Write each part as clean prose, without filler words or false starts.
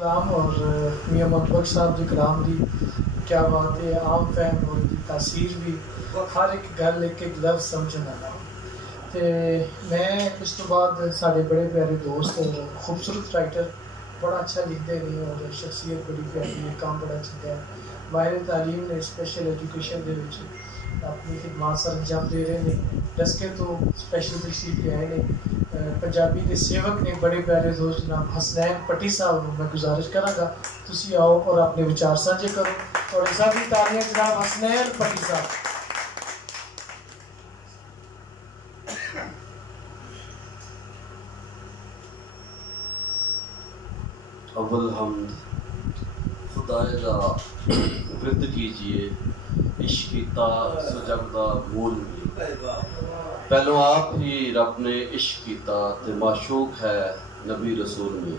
और मियां मुतबक साहब दी कलाम दी क्या बात है, आम फहम और दी तासीर भी हर एक गल एक एक लफ्ज़ समझन आना। तो मैं उस तो बाद साढ़े बड़े प्यारे दोस्त और खूबसूरत राइटर बड़ा अच्छा लिखते रहे और शख्सियत बड़ी प्यारी है, काम बड़ा अच्छा है। माहिर तालीम ने स्पेशल एजुकेशन के अपनी खिदमत सर अंजाम दे रहे हैं। दस के तो स्पेशल तशरीफ ले आए ने पंजाबी के सेवक ने बड़े प्यारे दोस्त जनाब हसनैन पट्टी साहब को मैं गुजारिश कराँगा तुसी आओ और अपने विचार साझे करो और साथ ही तालियां जनाब हसनैन पट्टी साहब। अव्वल हमद खुदाए दा विरद कीजिए, इश्क कीता सजगदा मूल में। पहलो आप ही रब ने इश्क कीता ते माशूक है नबी रसूल में।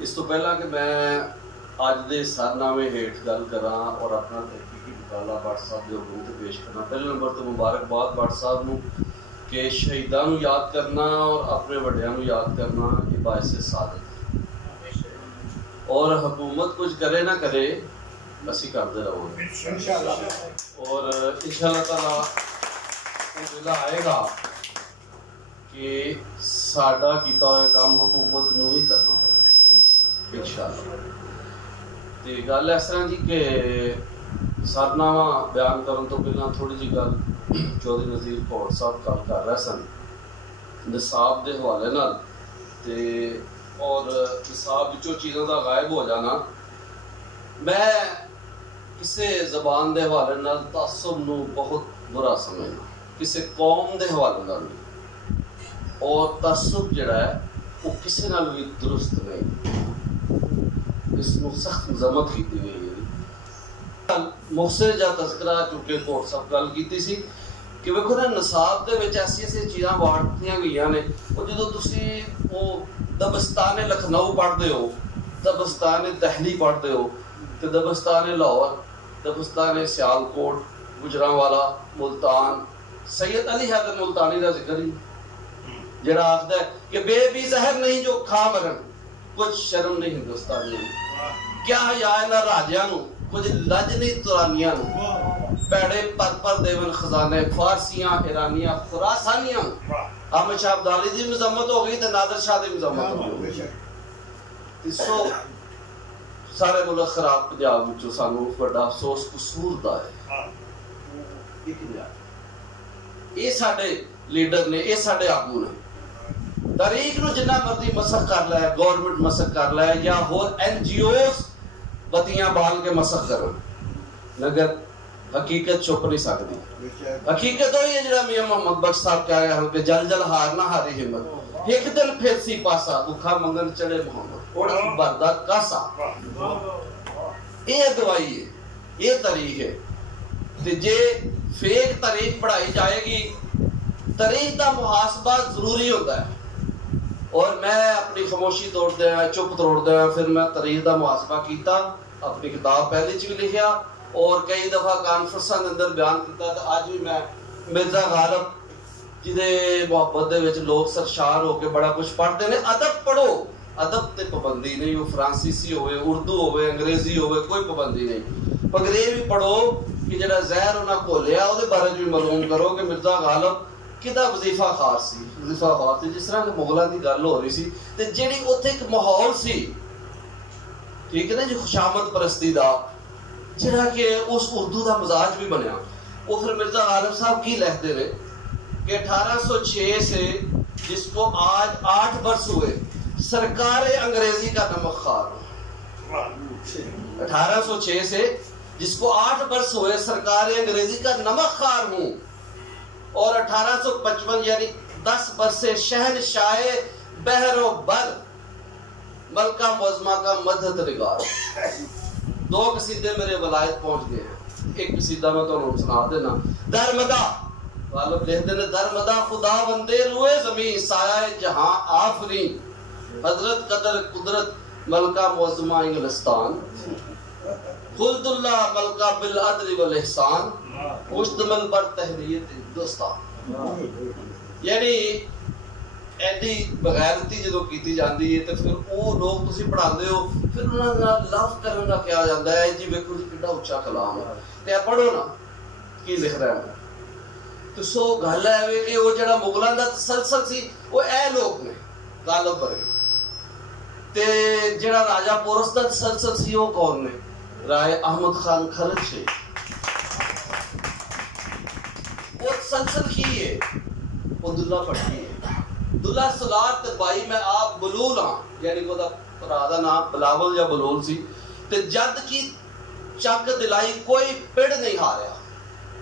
इस तो पहला कि मैं अज दे सारनामे हेठ गल करा और अपना तहकीकी मकाला भट्ट साहब के हुक्म से पेश करना। पहले नंबर तो मुबारकबाद भट्ट साहब नूं कि शहीदां नूं याद करना और अपने वड्डियां नूं याद करना ये बाइसे सादत और हुकूमत कुछ करे ना करे असी करते रहोगे इंशाअल्लाह। और इंशाअल्लाह ताला वेला आएगा कि साडा कीता हुआ काम हुकूमत नूं ही करना होगा इंशाअल्लाह। ते गल इस तरह जी कि सारनामा बयान करने तो पहला थोड़ी जी गल चौधरी नज़ीर कौर साहब गल कर रहे सन निसाब के हवाले नाल ते और निसाब विचों चीज़ों का गायब हो जाना। मैं किसी जबान के हवाले नाल तअस्सुब नूं बहुत बुरा समझना, किसी कौम के हवाले नाल नहीं। और तअस्सुब जिहड़ा है वो किसी नाल भी दुरुस्त नहीं, इसनूं सख्त मज़म्मत की गई है। मुखसर जा तज़किरा चुके कोर्ट साहब गल की सी कि वेखो ना निसाब के विच ऐसी ऐसी चीज़ां वारतियां गई ने और जो तुसी वो दबस्तान लखनऊ पढ़ते हो, दबस्तान दहली पढ़ते हो तो दबस्तान लाहौर, दबस्तान सियालकोट, गुजरांवाला, मुल्तान, सैयद अली हैदर मुल्तानी का जिक्र ही जरा आखदा है कि बेबी जहर नहीं जो खा मरन, कुछ शर्म नहीं हिंदुस्तानियों में, क्या हया है ना राजियां नूं, कुछ लज नहीं तुरानियां नूं, पैड़े पर देवन खजाने फारसियां ईरानियां खुरासानियां। अहमद शाह अब्दाली की मजम्मत हो गई तो नादर शाह की मजम्मत हो गई। सो सारे मुल्क खराब पंजाब विचों सानू बड़ा अफसोस कसूर दा है। ये साडे लीडर ने, ये साडे आगू ने तारीख नूं जिन्ना मर्जी मसख कर लै, गवर्नमेंट मसख कर लै या होर NGOs बत्तियां बाल के मसख करन, मगर हकीकत छुप नहीं सकती। हकीकत वही है जिहड़ा मियां मोहम्मद बख्श साहब कह रहे हैं कि जल जल हार ना हारी हिम्मत, एक दिन फिर सी पासा भुखा मंगन चढ़े मोहम्मद और भरदा कासा। ये दवाई है, ये तारीख है। ते जे फेक तारीख पढ़ाई जाएगी, तारीख का मुहासबा जरूरी होता है। और मैं अपनी खामोशी तोड़ दिया, चुप तोड़ दिया, फिर मैं तारीख का मुहासबा किया, अपनी किताब पहले च भी लिखिया और कई दफा कॉन्फ्रेंसां के अंदर बयान किया। तो अज भी मैं मिर्जा गालिब जिहदे मुहब्बत दे विच लोग सरशार होकर बड़ा कुछ पढ़ते हैं। अदब पढ़ो, अदब ते पाबंदी नहीं, वो फ्रांसीसी होवे, उर्दू होवे, अंग्रेजी होवे, कोई पाबंदी नहीं। मगर ये भी पढ़ो कि जिहड़ा जहर उन्हें घोलिया उसदे बारे भी मालूम करो कि मिर्जा गालिब किदा वजीफा खार सी, वजीफा खार सी। जिस तरह के मुगलों की गल हो रही सी ते जिहड़ी उत्थे एक माहौल सी, ठीक है ना जी, खुशामद परस्ती दा जिहड़ा कि उस उर्दू का मजाज भी बनया। वो फिर मिर्जा गालिब साहब की लिखते हैं कि 1806 से जिसको आज 8 वर्ष हुए सरकार अंग्रेजी का नमक खार, 1806 से जिसको 8 वर्ष हुए सरकार अंग्रेजी का नमक खार हूं और 1855 यानी 10 वर्ष से शहनशाह बहरो बर मलका मुअज़्ज़मा का मदद निगार। 2 कसीदे मेरे वलायत पहुंच गए हैं। एक कसीदा मैं तो सुना देना। दरमदा गालिब लिखते हैं, दरमदा खुदा बंदे रुए ज़मीं साया जहां आफरी, हजरत कदर कुदरत मलका मुअज़्ज़मा इंग्लिस्तान, खुल्दुल्लाह मलका बिल अदल वल इहसान, मुश्तमिल बर तहरीर हिंदुस्तान। यानी ਐਡੀ ਬਗੈਰਤੀ ਜਦੋਂ ਕੀਤੀ ਜਾਂਦੀ ਹੈ ਤੇ ਫਿਰ ਉਹ ਲੋਕ ਤੁਸੀਂ ਪੜ੍ਹਾਉਂਦੇ ਹੋ, ਫਿਰ ਉਹਨਾਂ ਨਾਲ ਲਵ ਕਰਨ ਦਾ ਕਿਹਾ ਜਾਂਦਾ ਹੈ ਜੀ ਵੇਖੋ ਜੀ ਕਿੰਨਾ ਉੱਚਾ ਕਲਾਮ ਹੈ, ਤੇ ਇਹ ਪੜ੍ਹੋ ਨਾ ਕੀ ਲਿਖ ਰਿਹਾ ਹੈ। ਤੇ ਸੋ ਗੱਲ ਹੈ ਵੇ ਕਿ ਉਹ ਜਿਹੜਾ ਮੁਗਲਾਂ ਦਾ ਤਸਲਸਲ ਸੀ ਉਹ ਇਹ ਲੋਕ ਨੇ ਗਾਲਬ ਵਰਗੇ, ਤੇ ਜਿਹੜਾ ਰਾਜਾ ਪੋਰਸ ਦਾ ਤਸਲਸਲ ਸੀ ਉਹ ਕੌਣ ਨੇ? ਰਾਏ ਅਹਿਮਦ ਖਾਨ ਖਰਲ ਸੀ। ਉਹ तसलसल की है वो दुल्ला पट्टी है, दुल्ला सलार ते भाई मैं आप बलूल हाँ, यानी को भरा दा नाम बिलावल या बलूल सी। ते जद की चक दिलाई कोई पिड़ नहीं हारिया,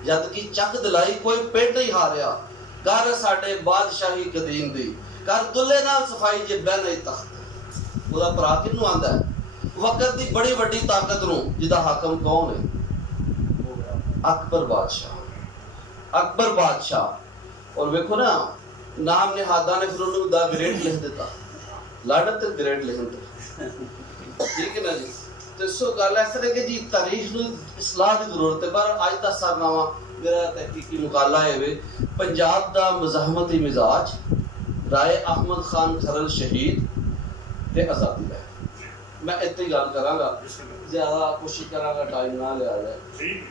जद की चक दिलाई कोई पिड़ नहीं हारिया, घर साडे बादशाही कदीम दी, घर दुल्ले नाल सफाई जे बह नहीं तख्त। ओदा भरा किनू आंदा है? वक्त दी बड़ी वड्डी ताकत नूं जिदा हाकम कौन है? अकबर बादशाह, अकबर बादशाह। और वेखो ना नाम ने हादा ने फिर उन्होंने दा ग्रेट लिख दिता, लाडत ते ग्रेट लिखन ते, ठीक है ना जी। तो सो गल इस तरह कि जी तारीख नूं इस्लाह दी जरूरत है। पर अज दा सरनामा मेरा तहकीकी मुकाला है वे पंजाब दा मज़ाहमती मिजाज, राय अहमद खान खरल शहीद ते आज़ादी दा। मैं इत्थे ही गल करांगा, ज्यादा कोशिश करांगा टाइम ना लिया जाए,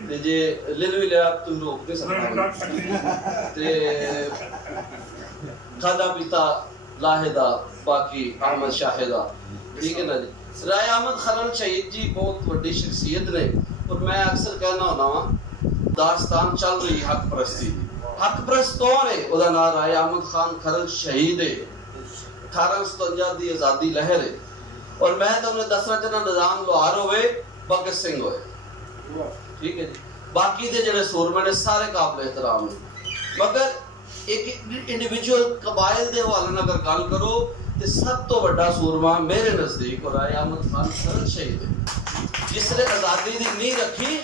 ते जे ले भी लिया तुम रोक नहीं सकता। ते खादा पीता लाहिदा बाकी अहमद शाहिदा, ठीक है ना जी। राय अहमद खरल शहीद जी बहुत वड्डी शख्सियत ने, और मैं अक्सर कहना होना वा दास्तान चल रही हक परस्ती दी। हक परस्त कौन है? ओदा नाम राय अहमद खान खरल शहीद है। 1857 दी आजादी लहर है, और मैं तो उन्हें दसना चाहना निजाम लोहार होवे भगत सिंह होए, ठीक है जी। बाकी दे जेड़े सूरमे ने सारे काबिल एहतराम ने, मगर एक इंडिविजुअल कबाइल दे हवाले नाल अगर गल करो ते सब तो वड्डा सूरमा मेरे नजदीक राय अहमद खान खरल शहीद है, जिसने आजादी दी नींह रखी।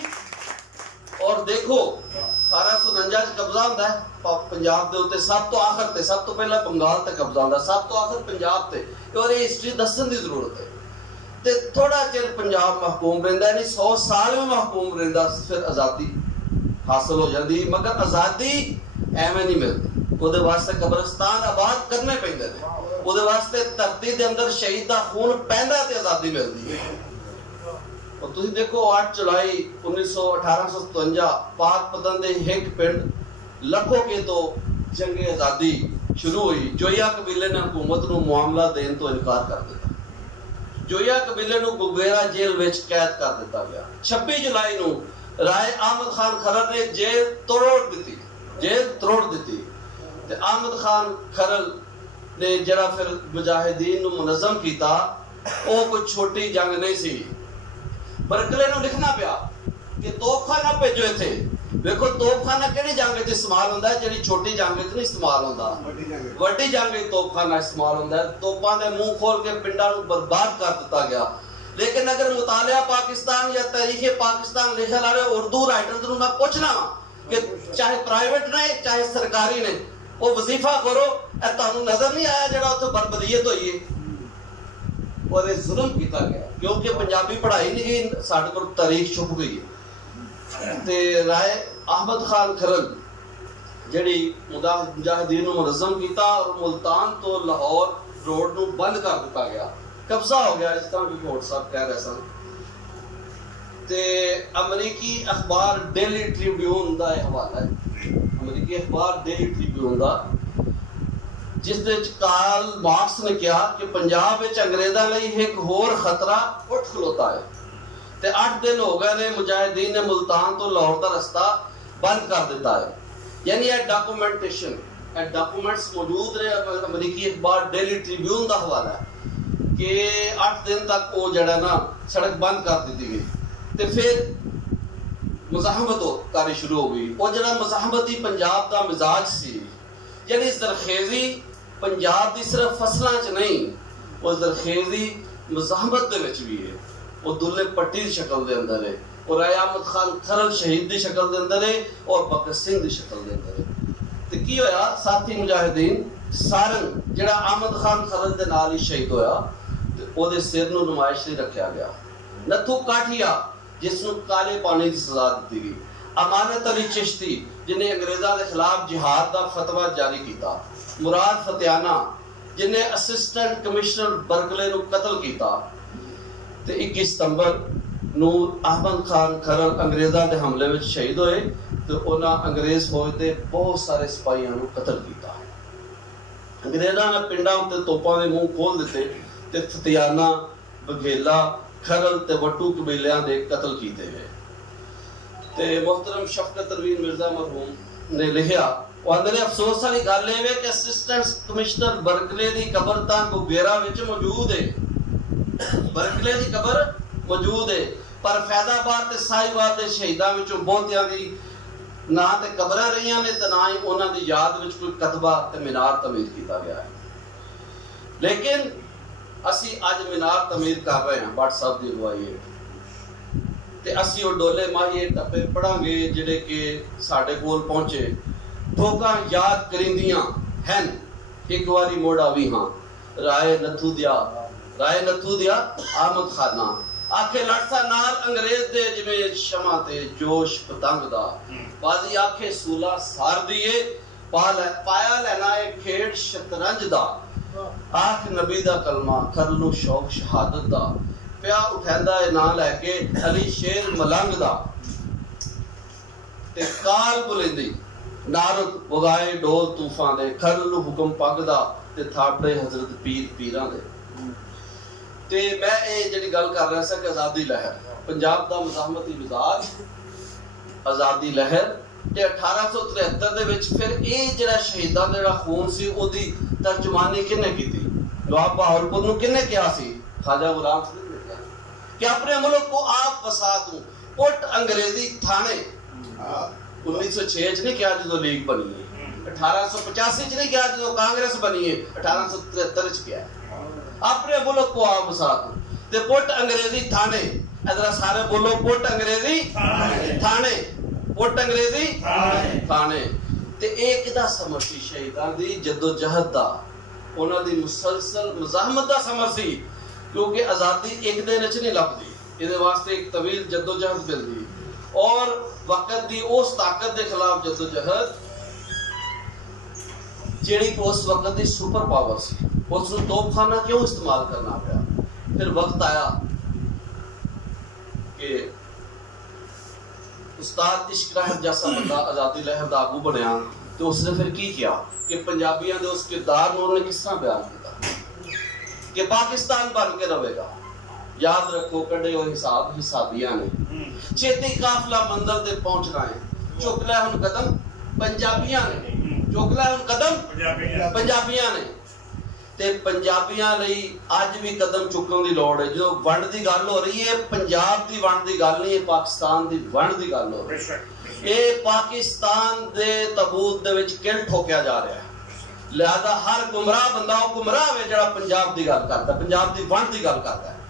और देखो 1849 च कब्जा होंदा है पंजाब दे उत्ते, सब तो आखिर ते, सब तो पहला बंगाल ते कब्जा होंदा, सब तो आखिर पंजाब ते। और ये हिस्ट्री दसन दी जरूरत है। ते थोड़ा चिर पंजाब महकूम रहिंदा, नहीं 100 साल में महकूम रहिंदा, फिर आजादी हासिल हो जाती। मगर आजादी एवें नहीं मिलती, ओदे वास्ते कब्रिस्तान आबाद करने पैंदे ने, ओदे वास्ते धरती दे अंदर शहीद दा खून पैंदा ते आजादी मिलदी है। और तुसी देखो 8 जुलाई 1857 पाक पतन दे हिक पिंड लखो के तो जंगे आजादी शुरू हुई। जोया कबीले ने हुकूमत नूं मुआमला देन तो इनकार कर दिता, जोया कबीले नूं गुगेरा जेल विच कैद कर दिता गया। 26 जुलाई नूं राय अहमद खान खरल ने जेल तोड़ दी ते अहमद खान खरल ने जरा फिर मुजाहिदीन नूं मुनज़्ज़म कीता, ओ कोई छोटी जंग नहीं सी। बरकले नूं लिखना पिया कि तोपखाना भेजो इत्थे। देखो तोपखाना किहड़ी जंग च इस्तेमाल होंदा है? जिहड़ी छोटी जंग च नहीं इस्तेमाल होंदा, वड्डी जंग च तोपखाना इस्तेमाल होंदा है। तोपां दे मुंह खोल के पिंडां नूं बर्बाद कर दिता गया। लेकिन अगर मुतालिया पाकिस्तान या तरीखे पाकिस्तान लिखने वाले उर्दू राइटर्स नूं मैं पुछना कि चाहे प्राइवेट ने चाहे सरकारी ने, वो वजीफा करो, तुहानूं नजर नहीं आया जिहड़ा उत्थे बर्बरीयत होई है और ये जुल्म किया गया? क्योंकि पंजाबी पढ़ाई नहीं गई, साडे कोल तारीख छुप गई है। ते राय अहमद खान खरल जिहड़ी मुजाहिदीन नूं मुनज़्ज़म कीता और मुल्तान तो लाहौर रोड नूं बंद कर दिता गया, कब्जा हो गया, जिस तरह की कोट साहब कह रहे सन। ते अमरीकी अखबार डेली ट्रिब्यून दा हवाला है, अमरीकी अखबार डेली ट्रिब्यून दा, जिस विच कार्ल मार्क्स ने कहा कि पंजाब विच अंग्रेज़ां लई एक होर खतरा उठ खलोता है। ते 8 दिन हो गए ने मुजाहिदीन ने मुल्तान तो लाहौर का रास्ता बंद कर दिता है। यानी ये डॉक्यूमेंटेशन, ये डॉक्यूमेंट्स मौजूद रहे। अमरीकी अखबार डेली ट्रिब्यून का हवाला है कि 8 दिन तक वो जड़ा ना सड़क बंद कर दी गई। ते फिर मुज़ाहमत कारी शुरू हो गई। वो जड़ा मुज़ाहमती पंजाब का मिजाज सी, यानी जरखेजी पंजाब की सिर्फ फसलों च नहीं, वो जरखेजी मुज़ाहमत दे विच भी है। वो दुल्ले पट्टी की शक्ल दे अंदर है, और राय अहमद खान खरल शहीद की शक्ल दे अंदर है, और भगत सिंह की शक्ल दे अंदर है। ते की होया, साथी मुजाहिदीन सारंग जिहड़ा अहमद खान खरल दे नाल ही शहीद होया, ते ओदे सिर नूं नुमाइश लई रखिया गया। नथू काठिया जिसनूं काले पानी की सजा दी गई, अमानत अली चिश्ती जिन्हें अंग्रेज़ों के खिलाफ जिहाद का फतवा जारी किया, मुराद फतेहाना जिन्हें असिस्टेंट कमिश्नर बर्कले नूं कतल किया। ते 21 सितंबर नूं अहमद खान खरल अंग्रेज़ां दे हमले विच शहीद होए ते उन्हां अंग्रेज़ फौज दे बहुत सारे सिपाहियां नूं कतल किया। अंग्रेज़ां ने पिंडां उत्ते तोपां दे मूंह खोल दिते ते फतियाना, बघेला, खरल ते वट्टू कबीलियां दे कतल कीते गए। ते मोहतरम शफकत परवीन मिर्जा मरहूम ने लिखिया, आंदे अफसोस वाली गल है कि असिस्टेंट कमिश्नर बर्कले दी कबर तां गुगेरा विच मौजूद है, बर्कले दी कबर मौजूद है, पर फैजाबाद ते साहिवाल दे शहीदां विचों बहुतियां दी ना ते कबरां रहियां ने ते ना ही उन्हां दी याद विच कोई कतबा ते मीनार तमीर कीता गया है। लेकिन असी अज मीनार तमीर कर रहे हैं व्हाट्सएप की अगवाई ते असी वो डोले माहिए टप्पे पढ़ांगे जिहड़े कि साडे कोल पहुंचे। ठोकां याद करिंदियां हैं एक बारी मोड़ आवी हां, राय नथू दिया आमद खाना आखे लड़सा नाल अंग्रेज दे जिवें शमा ते जोश पतंग दा, बाजी आखे सूला सार दिए पाया लेना है खेड़ शतरंज दा, आख नबी दा कलमा खरलू शौक शहादत दा, प्या उठैंदा है ना लैके अली शेर मलंग दा, ते काल बुलंदी नारद वगाए डोल तूफान दे, खरलू हुक्म पग दा ते थापड़े हजरत पीर पीरां दे। ते मैं ये जिहड़ी गल कर रहा सा कि आजादी लहर पंजाब दा मज़ाहमती मिजाज, आजादी लहर ते 1873 दे विच फिर ये जिहड़ा शहीदां दा जिहड़ा खून सी ओदी तर्जुमानी किन्ने कीती? नवाब बहावलपुर नूं किन्ने कहा सी? ख्वाजा गुलाम फरीद ने कहा कि अपने मुल्क को आप बसा दूं, उठ अंग्रेजी थाने। 1906 च नहीं कहा जो लीग बनी है, 1885 च नहीं कहा जो कांग्रेस बनी है, 1873 च कहा अपने मुल्क को आप बसा दूं ते पुट अंग्रेजी थाने। इधर सारे बोलो पुट अंग्रेजी थाने, पुट अंग्रेजी थाने। ते एक दा समर सी शहीदां दी जद्दोजहद दा, उन्हां दी मुसलसल मुजाहमत दा समर सी, क्योंकि आजादी एक दिन च नहीं लभदी, इहदे वास्ते एक तवील जद्दोजहद मिलदी और वक्त दी उस ताकत दे खिलाफ जद्दोजहद जिहड़ी उस वक्त दी सुपर पावर सी, उसनूं तोपखाना क्यों इस्तेमाल करना पिया। फिर वक्त आया कि उस्ताद इश्क रहमत जैसा बंदा आजादी लहर दा आगू बनया, तो उसने फिर की किया कि पंजाबियों के उस किरदार में उन्होंने किस तरह बयान किया कि पाकिस्तान बन के रहेगा। याद रखो कड़े हुए हिसाब हिसाबियां ने, छेती काफला मंदिर ते पहुंचना है, चुक लै हुण कदम पंजाबियां ने, चुक लै हुण कदम पंजाबियां ने। ते पंजाबियां लई अज भी कदम चुकण दी लोड़ है। जो वंड दी गल हो रही है, पंजाब दी वंड दी गल नहीं है, पाकिस्तान दी वंड दी गल हो रही है। ये पाकिस्तान दे तबूत दे विच किल ठोकिया जा रहा है। लिहाजा हर गुमराह बंदा वो गुमराह है जिहड़ा पंजाब दी गल करदा, पंजाब दी वंड दी गल करदा है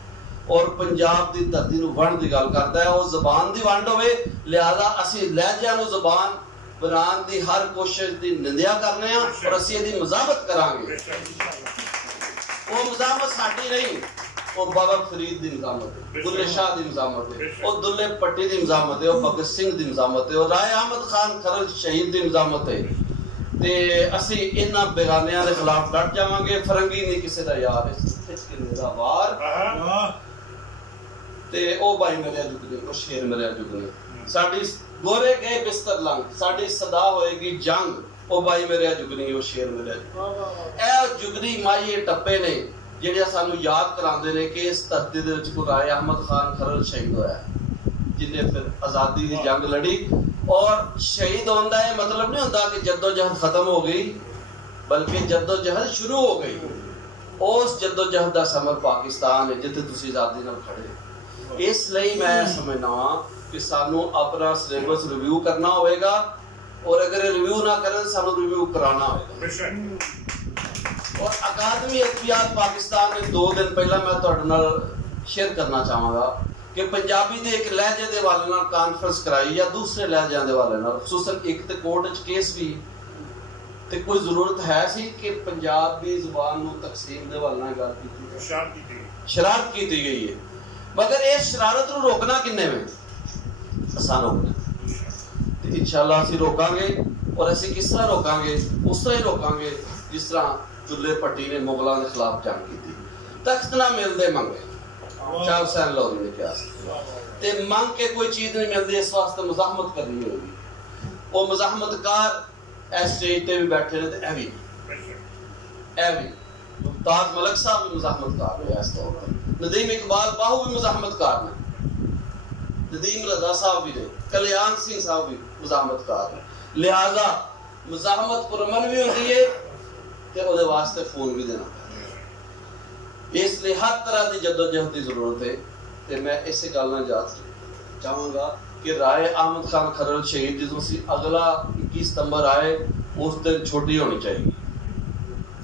और पंजाब दी धरती नूं वंड दी गल करदा है। वो ज़बान दी वंड होवे, लिहाजा असीं लहजिਆਂ नूं ज़बान बनाने की हर कोशिश की निंदिया करने और असीं इहदी मज़ामत करांगे। वो मज़ामत साडी नहीं, वो बाबा फरीद की मज़ामत है, बुल्ले शाह की मज़ामत है, वो दुल्ले पट्टी की मज़ामत है, वो भगत सिंह की मज़ामत है, वो राय अहमद खान खरल शहीद की मज़ामत है। ते असीं इन्हां बेगानियां दे खिलाफ डट जावांगे। फरंगी नहीं किसी दा यार, खिच के मेरा वार ते ओ भाई मेरे जुगने, ओ शेर मेरे जुगने, साडी गोरे गए बिस्तर लंघ, साडी सदा होएगी जंग, ओ भाई मेरे जुगनी, ओ शेर मेरे। ए जुगनी माई टप्पे ने जिहड़े सानू याद करांदे ने कि इस धरती दे विच कोई राय अहमद खान खरल शहीद होया, जिन्हें फिर आजादी की जंग लड़ी। और शहीद होने का मतलब नहीं होता कि जद्दोजहद खत्म हो गई, बल्कि जद्दोजहद शुरू हो गई। उस जद्दोजहद का समर पाकिस्तान है जिथे तुसीं आजादी नाल खड़े। इसलिए मैं समझना कि सानू अपना सिलेबस रिव्यू करना होगा और अगर रिव्यू ना करें सानू रिव्यू कराना होगा। और अकादमी अदबियात पाकिस्तान में 2 दिन पहला मैं तुहाडे नाल शेयर करना चाहांगा कि पंजाबी दे एक लहजे दे वाले नाल कॉन्फ्रेंस कराई या दूसरे लहजियां दे वाले नाल, खुसूसन एक ते कोर्ट च केस भी ते कोई जरूरत है सी कि पंजाबी जुबान नूं तकसीम दे वाले नाल गल कीती, शरारत की गई है। मगर इस शरारत नूं रोकना किन्ने में? असां रोकना ते इंशाअल्लाह असीं रोकांगे। और असीं किस तरह रोकांगे? उस तरह ही रोकांगे जिस तरह चुल्ले भट्टी ने मुगलों के खिलाफ जंग की, तख्त ना मिलते मंगे, चार हुसैन लोधी ने कहा ते मंग के कोई चीज नहीं मिलती, इस वास्ते मुजाहमत करनी होगी। वो मुजाहमतकार इस स्टेज पे भी बैठे ने, ते भी मुमताज मलिक साहब भी मुजाहमतकार ने इस तौर पर, नदीम इकबाल बाहू भी मुजाहमतकार ने, नदीम रजा साहब भी ने, कल्याण सिंह साहब भी मुजाहमतकार ने। लिहाजा मुजाहमत पुरमन भी होती है ते ओदे वास्ते खून भी देना, इसलिए हर तरह की जद्दोजहद की जरूरत है। तो मैं इस गल में चाहूँगा कि राय अहमद खान खरल शहीद जो अगला 21 सितंबर आए उस दिन छुट्टी होनी चाहिए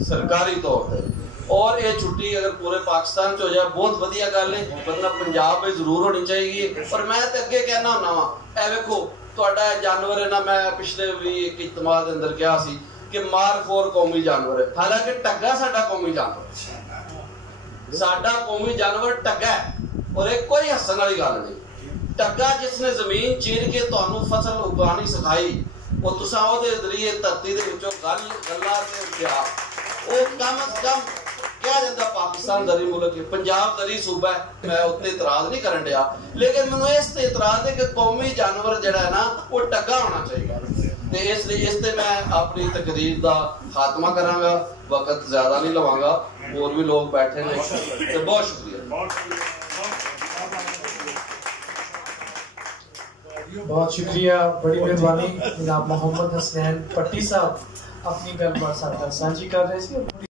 सरकारी तौर पर, और ये छुट्टी अगर पूरे पाकिस्तान हो जाए बहुत वधिया गल है, वरना पंजाब में जरूर होनी चाहिए। और मैं तो अगे कहना होना वा, ए वेखो तुहाडा जानवर है ना, मैं पिछले भी एक इज्तिमा के अंदर कहा सी कि मारखोर कौमी जानवर है, हालांकि टग्गा साडा कौमी जानवर, साडा कौमी जानवर टग्गा है, और एक कोई हसन वाली गल नहीं। टग्गा जिसने जमीन चीर के तुहानू फसल उगानी सिखाई, वो तुसा ओदे जरिए धरती दे विचों गल्ला ते उठिया, वो कम अज कम क्या जाता पाकिस्तान दरी मुल्क है, पंजाब दरी सूबा है। मैं उत्ते इतराज नहीं करन दिया, लेकिन मैनू इस ते इतराज है कि कौमी जानवर जिहड़ा है ना वो टग्गा होना चाहिए। ते इसलिए इस ते मैं अपनी तकरीर का खात्मा करांगा, वक्त ज्यादा नहीं लवांगा, और भी लोग बैठे ने, तो बहुत शुक्रिया। बहुत शुक्रिया, बड़ी मेहरबानी। जनाब मोहम्मद हसनैन पट्टी साहब अपनी गलबात साझी कर रहे थे।